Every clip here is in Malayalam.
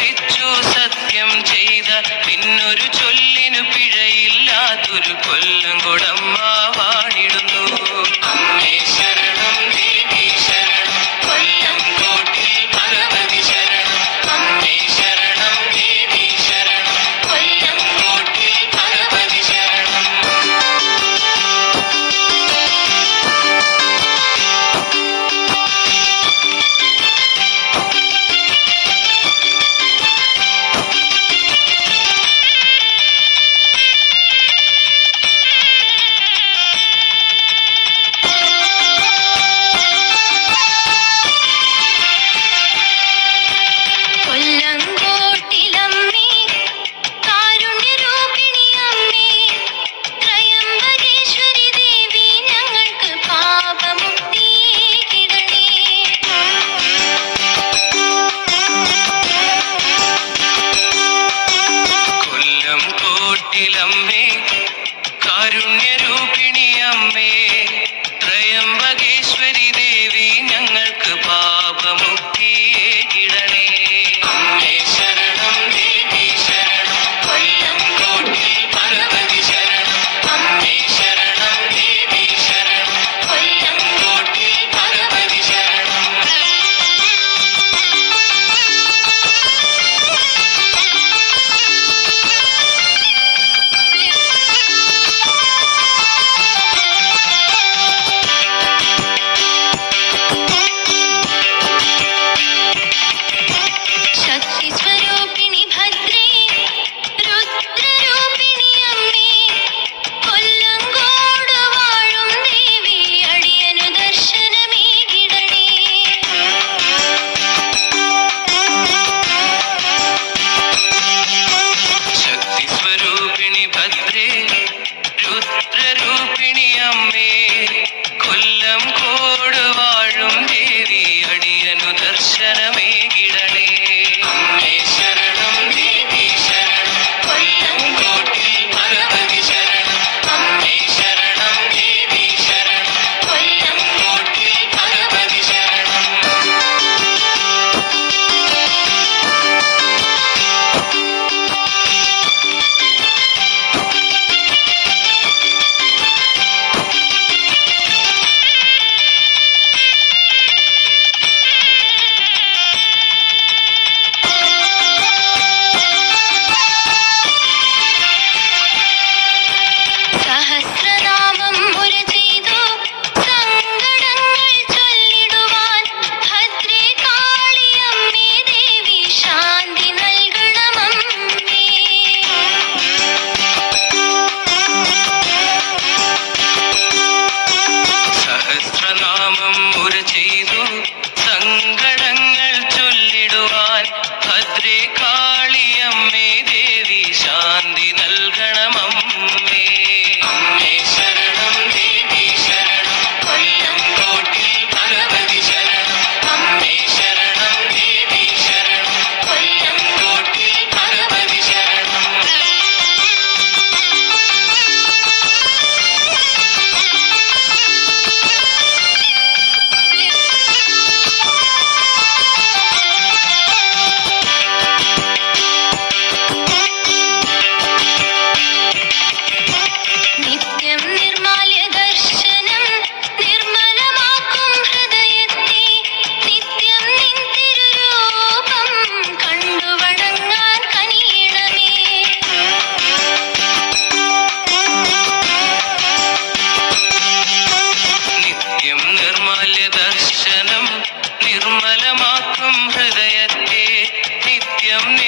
വിളക്കു തെളിച്ചു സത്യം ചെയ്ത പിന്നൊരു ചൊല്ലിനു പിഴയില്ലാത്തൊരു കൊല്ലം കൊടമ്മ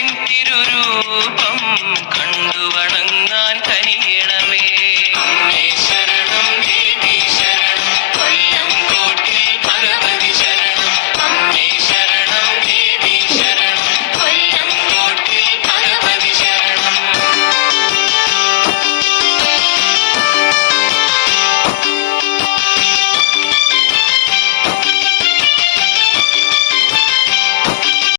നിൻ തിരുരൂപം കണ്ടു.